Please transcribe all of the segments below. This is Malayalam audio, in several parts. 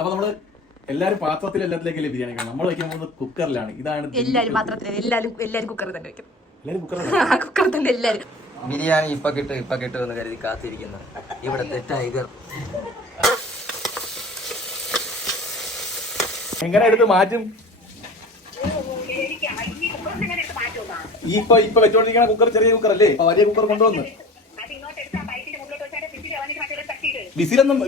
അപ്പൊ നമ്മള് എല്ലാരും പാത്രത്തിൽ എല്ലാത്തിലേക്കല്ലേ ബിരിയാണി കാണാം. നമ്മൾ വയ്ക്കാൻ പോകുന്നത് കുക്കറിലാണ്. ഇതാണ് എല്ലാരും പാത്രത്തിൽ എല്ലാരും കുക്കറിൽ തന്നെ വെക്കും. എല്ലാരും കുക്കറിലാണ്. കുക്കറിൽ തന്നെ എല്ലാരും ബിരിയാണി ഇപ്പൊ കിട്ടും എന്ന് കരുതി കാത്തിരിക്കുന്നു. ഇവിടത്തെ ടൈഗർ എങ്ങനെ എടുത്ത് മാറ്റും? ഇപ്പൊ വെച്ചോണ്ടിരിക്കുന്ന കുക്കർ ചെറിയ കുക്കർ അല്ലേ? വലിയ കുക്കർ കൊണ്ടുവന്ന് വിസിലൊന്നും.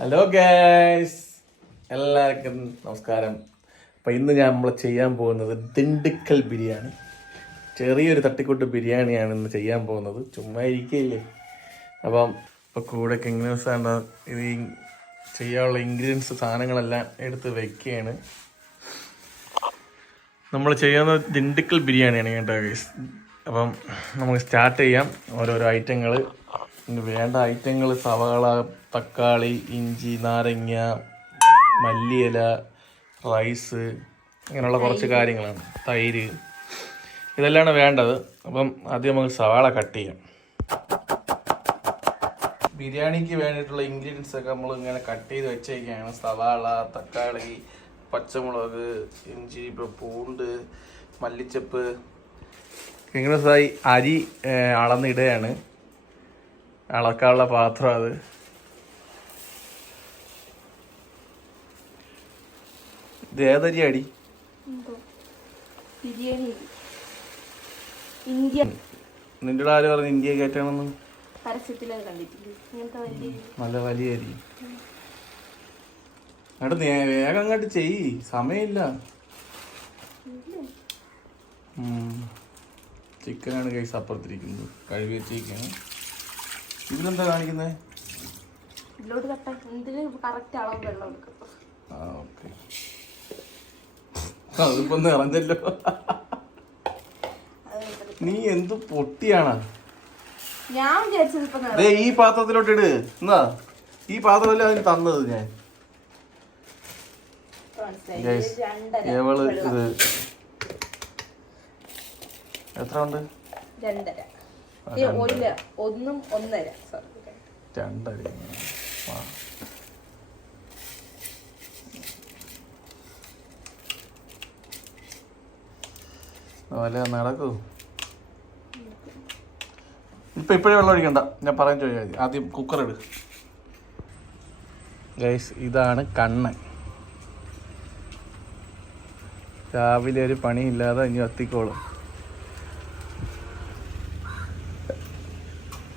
ഹലോ ഗൈസ്, എല്ലാവർക്കും നമസ്കാരം. അപ്പം ഇന്ന് നമ്മൾ ചെയ്യാൻ പോകുന്നത് ദിണ്ടുക്കൽ ബിരിയാണി. ചെറിയൊരു തട്ടിക്കൂട്ട് ബിരിയാണിയാണ് ഇന്ന് ചെയ്യാൻ പോകുന്നത്. ചുമ്മാ ഇരിക്കയില്ലേ. അപ്പം ഇപ്പോൾ കൂടെ കിങ്നസാണ് ഇത് ചെയ്യാനുള്ള ഇൻഗ്രീഡിയൻസ് സാധനങ്ങളെല്ലാം എടുത്ത് വെക്കുകയാണ്. നമ്മൾ ചെയ്യുന്ന ദിണ്ടുക്കൽ ബിരിയാണിയാണ് കേട്ടോ ഗൈസ്. അപ്പം നമുക്ക് സ്റ്റാർട്ട് ചെയ്യാം. ഓരോരോ ഐറ്റങ്ങൾ വേണ്ട ഐറ്റങ്ങൾ: സവാള, തക്കാളി, ഇഞ്ചി, നാരങ്ങ, മല്ലിയില, റൈസ്, ഇങ്ങനെയുള്ള കുറച്ച് കാര്യങ്ങളാണ്. തൈര്, ഇതെല്ലാമാണ് വേണ്ടത്. അപ്പം ആദ്യം നമുക്ക് സവാള കട്ട് ചെയ്യാം. ബിരിയാണിക്ക് വേണ്ടിയിട്ടുള്ള ഇൻഗ്രീഡിയൻസ് ഒക്കെ നമ്മൾ ഇങ്ങനെ കട്ട് ചെയ്ത് വെച്ചേക്കാണ്. സവാള, തക്കാളി, പച്ചമുളക്, ഇഞ്ചി, പൂണ്ട്, മല്ലിച്ചപ്പ്. ഇങ്ങനെ അരി അളന്നിടുകയാണ്. അളക്കാനുള്ള പാത്രം അത്. ഇത് ഏതരി അടി? നിന്റെ ആര് പറഞ്ഞു ഇന്ത്യ കയറ്റണമെന്ന്? നല്ല വലിയ അരി. അങ്ങോട്ട് വേഗം അങ്ങോട്ട് ചെയ്യ്, സമയമില്ല. ചിക്കനാണ് കൈസ് അപ്പുറത്തിരിക്കുന്നത്, കഴുകി വെച്ചിരിക്കുകയാണ്. ഇതിലെന്താ കാണിക്കുന്നത്? അതിപ്പോ നിറഞ്ഞല്ലോ. നീ എന്ത് പൊട്ടിയാണ്? ഈ പാത്രത്തിലോട്ട് ഇട്. എന്നാ ഈ പാത്രമല്ല അതിന് തന്നത് ഞാൻ. എവള് ഇത് എത്ര ഉണ്ട്? 2.5. അല്ല നടക്കൂ. ഇപ്പോഴേ വെള്ളം ഒഴിക്കണ്ട, ഞാൻ പറയാൻ ചോദിച്ചാൽ മതി. ആദ്യം കുക്കർ ഇട് ഗൈസ്. ഇതാണ് കണ്ണൻ. രാവിലെ ഒരു പണിയില്ലാതെ ഇനി എത്തിക്കോളും.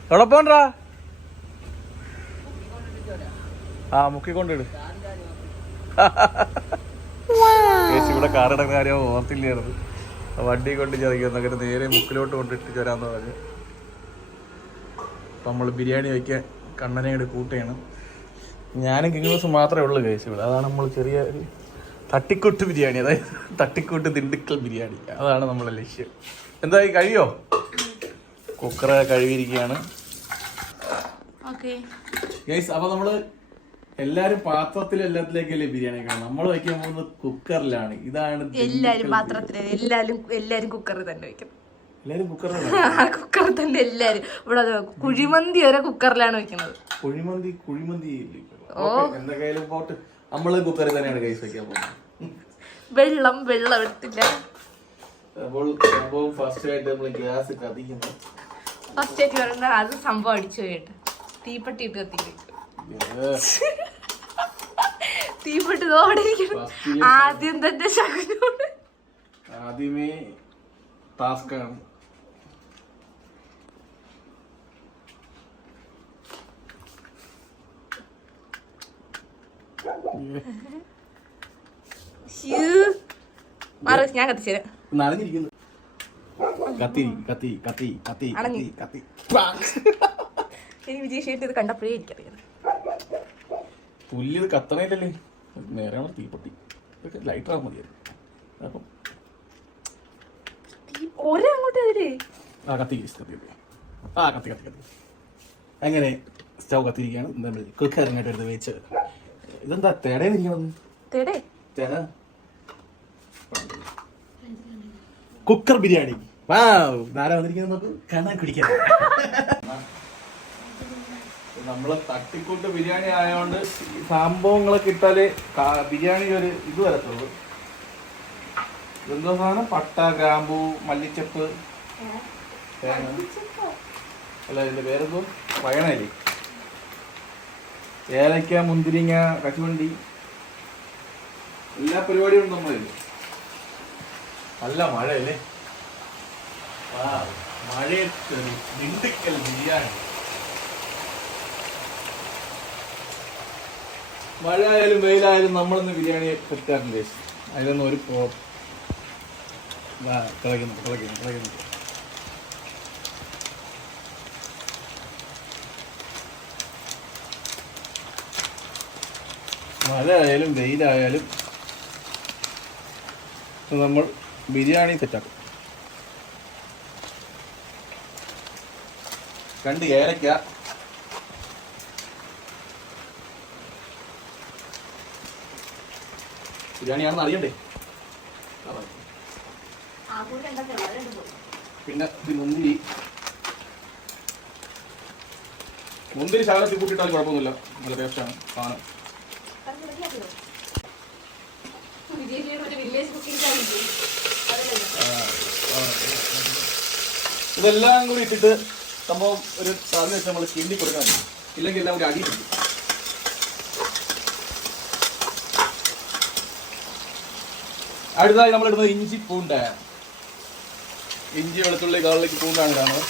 എവിടെ പോണ്ടാ? മുക്കിക്കൊണ്ടിട്. ചേച്ചി ഇവിടെ കാറിടുന്ന കാര്യം ഓർത്തില്ലായിരുന്നു. വണ്ടി കൊണ്ട് ചെറിയുന്നൊക്കെ നേരെ മുക്കിലോട്ട് കൊണ്ടിട്ട് ചേരാന്ന് പറഞ്ഞു. അപ്പം നമ്മൾ ബിരിയാണി വയ്ക്കാൻ കണ്ണനെ കൂടി കൂട്ടുകയാണ്. ഞാനും കിങ്നൂസ് മാത്രമേ ഉള്ളൂ കേസ് ഇവിടെ. അതാണ് നമ്മൾ ചെറിയ ഒരു തട്ടിക്കൂട്ട് ബിരിയാണി, അതായത് തട്ടിക്കൂട്ട് ദിണ്ടുക്കൽ ബിരിയാണി. അതാണ് നമ്മളെ ലക്ഷ്യം. എന്തായി, കഴിയോ? കുക്കറ് കഴുകിയിരിക്കുകയാണ് ഗൈസ്. അപ്പൊ നമ്മള് എല്ലാരും പാത്രത്തിൽ എല്ലാത്തിലേക്കല്ലേ ബിരിയാണി കാണാം. നമ്മൾ വയ്ക്കാൻ പോകുന്നത് കുക്കറിലാണ്. ഇതാണ് എല്ലാരും പാത്രത്തില് എല്ലാരും കുക്കറിൽ തന്നെ വെക്കും. എല്ലാരും കുക്കറിലാണ്. കുക്കറിൽ തന്നെ എല്ലാരും. ഇവിടെ കുഴിമന്തി വരെ കുക്കറിലാണ് വെക്കുന്നത്. കുഴിമന്തി എന്തൊക്കെയായാലും പോട്ട്, നമ്മള് കുക്കറിൽ തന്നെയാണ് ഗൈസ് വെക്കാൻ പോകുന്നത്. വെള്ളം എടുത്തില്ല. അപ്പോൾ ഫസ്റ്റ് ആയിട്ട് നമ്മള് ഗ്യാസ് കത്തിക്കുന്നു. ഫസ്റ്റ് ആയിട്ട് പറഞ്ഞാൽ അത് സംഭവം അടിച്ചു പോയിട്ട് തീപ്പെട്ടി ഇട്ട് കത്തിക്കും. തീപ്പെട്ടി ഓടിയിരിക്കണം. ആദ്യം തന്നെ ശകനോട് ആദ്യമേ ടാസ്കാണ്. ഞാൻ കത്തിച്ചേരാം. നനഞ്ഞിരിക്കുന്നു. കത്തി. ഇനി വിജയ് ഇത് കണ്ടപ്പോഴേ എനിക്കറിയാം. പുല്ല് ഇത് കത്തണേലല്ലേ, നേരെ തീപ്പൊട്ടി. ലൈറ്റർ ആകാൻ മതിയായിരുന്നു. അപ്പം കത്തി. അങ്ങനെ സ്റ്റൗ കത്തിരിക്കുകയാണ്. കുക്കറിനായിട്ട് എടുത്ത് വെച്ച്. ഇതെന്താ തേടേന്നിരിക്കണത്? കുക്കർ ബിരിയാണി. വാ ധാരാ വന്നിരിക്കുന്നത് നോക്കൂ, കാണാൻ കുടിക്കാൻ. നമ്മള് തട്ടിക്കൂട്ട് ബിരിയാണി ആയതുകൊണ്ട് ഈ സംഭവങ്ങളൊക്കെ ഇട്ടാല് ബിരിയാണി ഒരു ഇത് വരത്തുള്ളൂ. ഇതെന്തോ സാധനം? പട്ട, ഗ്രാമ്പൂ, മല്ലിച്ചപ്പ്, തേങ്ങ, അല്ല ഇതിന്റെ പേരെന്തോ, വയണല്ലേ, ഏലക്ക, മുന്തിരിങ്ങ, കശുവണ്ടി, എല്ലാ പരിപാടിയും ഉണ്ട് നമ്മളിൽ. നല്ല മഴയല്ലേ? മഴയത്ത് ദിണ്ടുക്കൽ ബിരിയാണി. മഴ ആയാലും വെയിലായാലും നമ്മളൊന്ന് ബിരിയാണി സെറ്റാറില്ലേ? അതിലൊന്നും ഒരു തിളയ്ക്കുന്നു. മഴ ആയാലും വെയിലായാലും നമ്മൾ ബിരിയാണി സെറ്റാക്കും. 2 ഏലക്ക, ബിരിയാണിയാണെന്ന് അറിയണ്ടേ? പിന്നെ മുന്തിരി ശകലത്തിൽ കൂട്ടിയിട്ടാലും കുഴപ്പമൊന്നുമില്ല, നല്ല ടേസ്റ്റാണ് സാധനം. ഇതെല്ലാം കൂടി ഇട്ടിട്ട് സംഭവം ഒരു സാധനം വെച്ച് നമ്മൾ കിണ്ടി കൊടുക്കാൻ, ഇല്ലെങ്കിൽ എല്ലാം കൂടി അടി കിട്ടും. അടുത്തതായി നമ്മളിടുന്നത് ഇഞ്ചി പൂണ്ട്. ഇഞ്ചി, വെളുത്തുള്ളി, ഗാർലിക് പൂണ്ടാണ് കാണുന്നത്.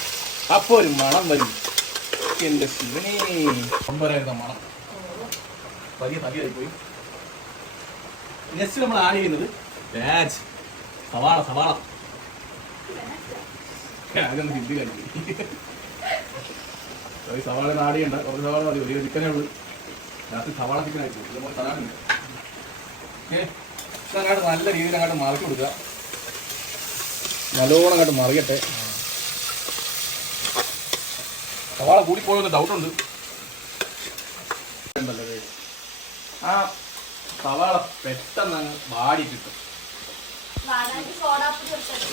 അപ്പോൾ ഒരു മണം വരും. എന്റെ ശിവനേ, ഒമ്പരായിരുന്ന മണം തകിയായി പോയി. നെക്സ്റ്റ് നമ്മൾ ആഡ് ചെയ്യുന്നത് സവാള. അതൊന്ന് ഹിന്ദി കഴിക്കും. സവാള ആഡ് ചെയ്യണ്ട, കുറച്ച് സവാള മതി. ഒരു ചിക്കനേ ഉള്ളൂ. രാത്രി സവാള ചിക്കൻ ആയിട്ട് നമ്മൾ തരാനുണ്ട്. അങ്ങോട്ട് നല്ല രീതിയിൽ അങ്ങോട്ട് മറക്കി കൊടുക്കുക. നല്ലോണം അങ്ങോട്ട് മറിയട്ടെ. സവാള കൂടിപ്പോയെന്ന് ഡൗട്ടുണ്ട്. ആ സവാള പെട്ടെന്ന് അങ്ങ് വാടി കിട്ടും.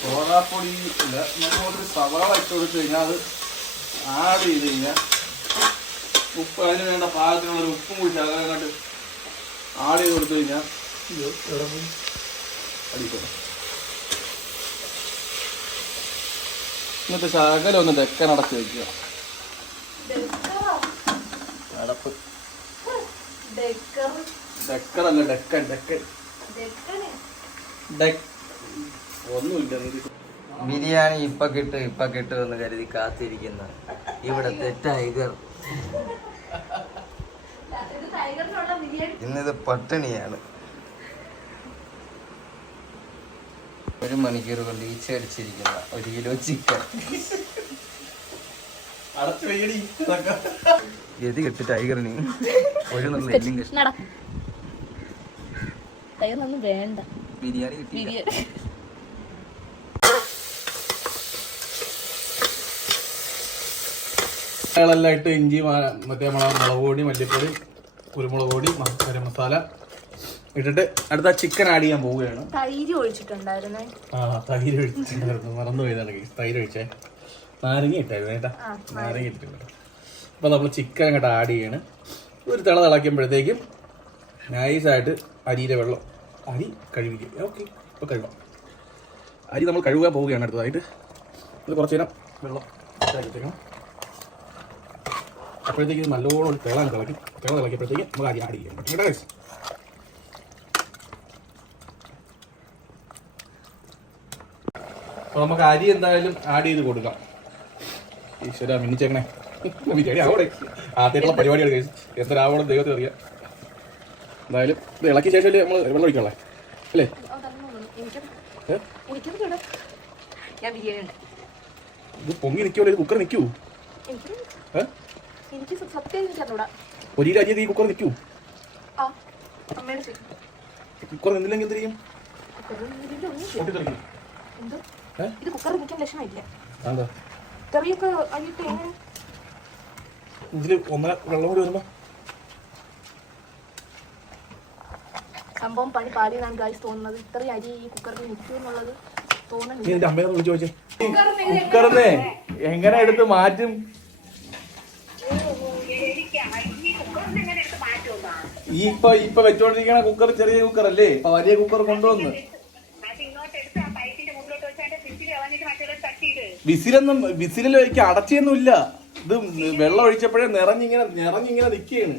സോഡാപ്പൊടി ഇല്ല, നമ്മളൊരു സവാള ഇട്ട് കൊടുത്തു കഴിഞ്ഞാൽ അത് ആഡ് ചെയ്ത് കഴിഞ്ഞാൽ ഉപ്പ്, അതിന് വേണ്ട പാകത്തിനുള്ളൊരു ഉപ്പും കൂടി അങ്ങോട്ട് ആഡ് ചെയ്ത് കൊടുത്തു കഴിഞ്ഞാൽ എന്നിട്ട് ശകലം ഒന്ന് ഡെക്കൻ അടച്ച് വെക്കുക. അടപ്പ് ഡെക്കറല്ല, ഡെക്കൻ. ഒന്നുമില്ല. ബിരിയാണി ഇപ്പൊ കിട്ടും എന്ന് കരുതി കാത്തിരിക്കുന്ന ഇവിടത്തെ ടൈഗർ ഇന്നിത് പട്ടിണിയാണ്. 1 മണിക്കൂർ കൊണ്ട് ഈച്ചടിച്ചിരിക്കുന്ന 1 കിലോ ചിക്കൻ ഗതി കെട്ട് ടൈഗറിന് ഒരു വേണ്ട ബിരിയാണി കിട്ടി. എല്ലാം ഇട്ട് ഇഞ്ചി, മറ്റേ മുളക് പൊടി, മല്ലിപ്പൊടി, കുരുമുളക് പൊടി, ഗരം മസാല ഇട്ടിട്ട് അടുത്ത ചിക്കൻ ആഡ് ചെയ്യാൻ പോവുകയാണ്. തൈര് ഒഴിച്ചിട്ടുണ്ടായിരുന്നു. തൈര് ഒഴിച്ചിട്ടുണ്ടായിരുന്നു, മറന്നുപോയതാണ്. തൈര് ഒഴിച്ചേ, നാരങ്ങ ഇട്ടായിരുന്നു കേട്ടാ, നാരങ്ങ ഇട്ടിട്ടുണ്ട്. അപ്പോൾ നമ്മൾ ചിക്കൻ അങ്ങോട്ട് ആഡ് ചെയ്യാണ്. ഒരു തിളക്കുമ്പോഴത്തേക്കും നൈസായിട്ട് അരിയിലെ വെള്ളം, അരി കഴുകിക്കുക. ഓക്കെ, ഇപ്പോൾ കഴുകാം. അരി നമ്മൾ കഴുകാൻ പോവുകയാണ്. അടുത്തതായിട്ട് ഇത് കുറച്ച് നേരം വെള്ളം ഇട്ടേക്കണം. അപ്പോഴത്തേക്ക് നല്ലോണം തിളക്കിയപ്പോഴത്തേക്ക് നമുക്ക് അരി ആഡ് ചെയ്യാൻ പറ്റും കേട്ടോ. അപ്പോൾ നമുക്ക് അരി എന്തായാലും ആഡ് ചെയ്ത് കൊടുക്കാം. ഈശ്വര മിന്നിച്ചേക്കണേ, ബിരിയാണി ആവോടെ. ആദ്യമായിട്ടുള്ള പരിപാടിയാണ് കഴിച്ചു, എന്തരാവണം ദൈവത്തിന് അറിയാം. എന്തായാലും ഇത് ഇളക്കിയ ശേഷം നമ്മൾ വെള്ളം ഒഴിക്കാനുള്ളത് അല്ലേ? ഇത് പൊങ്ങി നിൽക്കുമല്ലോ, ഇത് കുക്കർ നിൽക്കൂ. ഒരു കിലോ അരി ഈ കുക്കർ നിൽക്കൂ. കുക്കർ നിന്നില്ലെങ്കിൽ എന്ത് ചെയ്യും? ഇത് കുക്കർ നിൽക്കാൻ ലക്ഷണമില്ല. എന്താ കറിയൊക്കെ അരിയിട്ട് എങ്ങനെ ഇതില് 1.5 വെള്ളം കൂടി വരുമ്പോ സംഭവം പണി പാടിയതാണ് ഗായ്സ് തോന്നുന്നത്. ഇത്രയും അരി ഈ കുക്കറിൽ നിൽക്കും എന്നുള്ളത് തോന്നുന്നില്ല. നീ എന്റെ അമ്മയെ വിളിച്ചു ചോദിച്ചേ. കുക്കറിനെ എങ്ങനെ എടുത്ത് മാറ്റും? ഈ ഇപ്പൊ വെച്ചോണ്ടിരിക്കണ കുക്കർ ചെറിയ കുക്കർ അല്ലേ? ഇപ്പൊ വലിയ കുക്കർ കൊണ്ടുവന്ന് വിസിലിൽ ഒരിക്കൽ അടച്ചൊന്നും ഇല്ല. ഇത് വെള്ളം ഒഴിച്ചപ്പോഴേ നിറഞ്ഞിങ്ങനെ നിക്കുകയാണ്.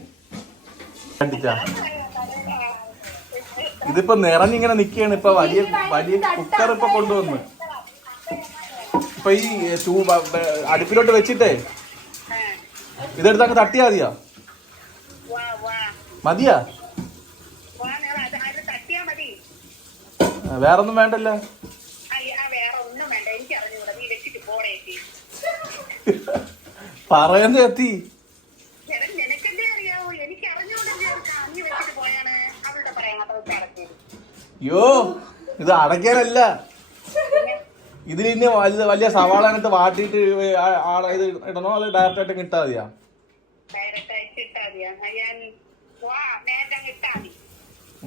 ഇതിപ്പോ നിറഞ്ഞിങ്ങനെ നിക്കുകയാണ്. ഇപ്പൊ വലിയ കുക്കർ ഇപ്പൊ കൊണ്ടുവന്ന് ഇപ്പൊ ഈ അടുപ്പിലോട്ട് വെച്ചിട്ടേ ഇതെടുത്ത് അങ്ങ് തട്ടിയാ മതിയാ? വേറൊന്നും വേണ്ടല്ല. പറയുന്നത് എത്തി. യോ ഇത് അടയ്ക്കാനല്ല. ഇതിൽ ഇനി വലിയ സവാള എന്നിട്ട് വാട്ടിയിട്ട് ഇത് ഇടണോ? അത് ഡയറക്റ്റ് ആയിട്ട് ഇട്ടാ മതിയാ?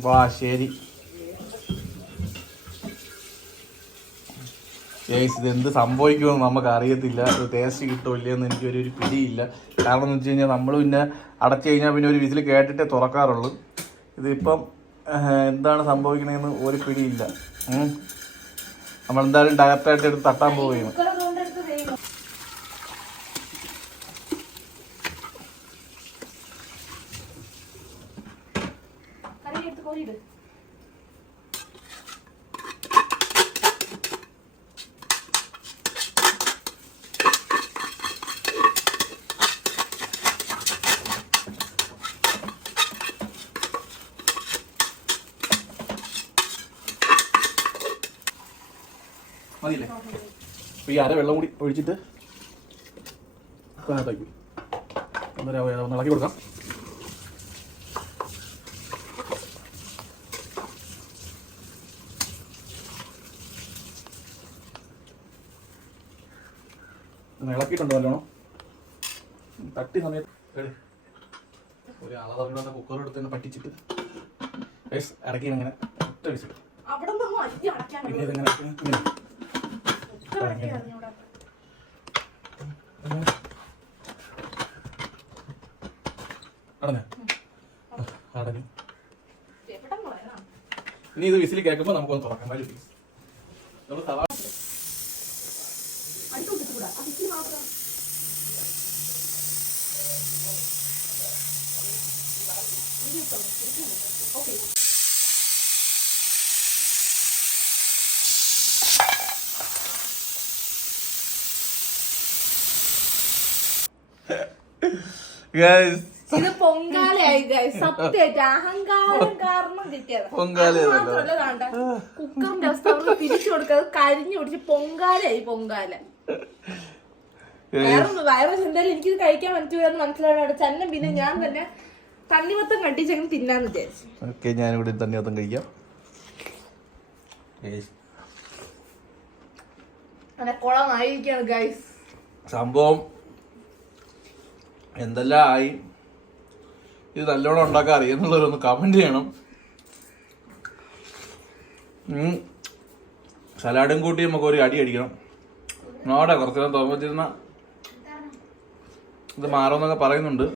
വാ ശരി. ഇതെന്ത് സംഭവിക്കുമെന്ന് നമുക്ക് അറിയത്തില്ല. ടേസ്റ്റ് കിട്ടുമോ ഇല്ലയെന്ന് എനിക്കൊരു പിടിയില്ല. കാരണം എന്ന് വെച്ച് കഴിഞ്ഞാൽ നമ്മൾ പിന്നെ അടച്ചു കഴിഞ്ഞാൽ പിന്നെ ഒരു വിസിൽ കേട്ടിട്ടേ തുറക്കാറുള്ളൂ. ഇതിപ്പം എന്താണ് സംഭവിക്കണതെന്ന് ഒരു പിടിയില്ല. നമ്മളെന്തായാലും ഡയറക്റ്റായിട്ട് എടുത്ത് തട്ടാൻ പോവുകയാണ്. മതിയില്ലേ? അപ്പൊ ഈ വെള്ളം കൂടി ഒഴിച്ചിട്ട് ഒന്ന് ഇളക്കി കൊടുക്കാം. ഇളക്കിയിട്ടുണ്ടോ നല്ലോണം? തട്ടി സമയത്ത് ഒരു അളവിലുള്ള കുക്കർ എടുത്ത് തന്നെ പറ്റിച്ചിട്ട് ഇറക്കി അങ്ങനെ ഒറ്റ വിസിൽ. പിന്നെ ഇതെങ്ങനെ അടഞ്ഞു. ഇനി ഇത് വിസിൽ കേൾക്കുമ്പോ നമുക്കൊന്ന് തുറക്കാം. ഇത് പൊങ്കാലയായി സത്യമായിട്ട് അഹങ്കാരം കാരണം കിട്ടിയത്. കുക്കറിന്റെ അവസ്ഥ തിരിച്ചു കൊടുക്കാതെ കരിഞ്ഞു പിടിച്ച് പൊങ്കാലയായി. പൊങ്കാല വൈറസ് എന്തായാലും എനിക്കിത് കഴിക്കാൻ പറ്റുമെന്ന് മനസ്സിലാവുന്ന ചന്നം. പിന്നെ ഞാൻ തന്നെ തണ്ണിമത്തം കട്ടിച്ചങ്ങനെ തിന്നാന്ന് വിചാരിച്ചു. ഞാനിവിടെ തണ്ണിമത്തം കഴിക്കാം. അങ്ങനെ കുളമായിരിക്കാണ് ഗൈസ് സംഭവം. എന്തെല്ലാം ആയി. ഇത് നല്ലോണം ഉണ്ടാക്കാൻ അറിയുന്നുള്ളവരൊന്ന് കമന്റ് ചെയ്യണം. സലാഡും കൂട്ടി നമുക്ക് ഒരു അടി അടിക്കണം. നോടെ കുറച്ചു നേരം തുറന്നിരുന്ന ഇത് മാറുമെന്നൊക്കെ പറയുന്നുണ്ട്.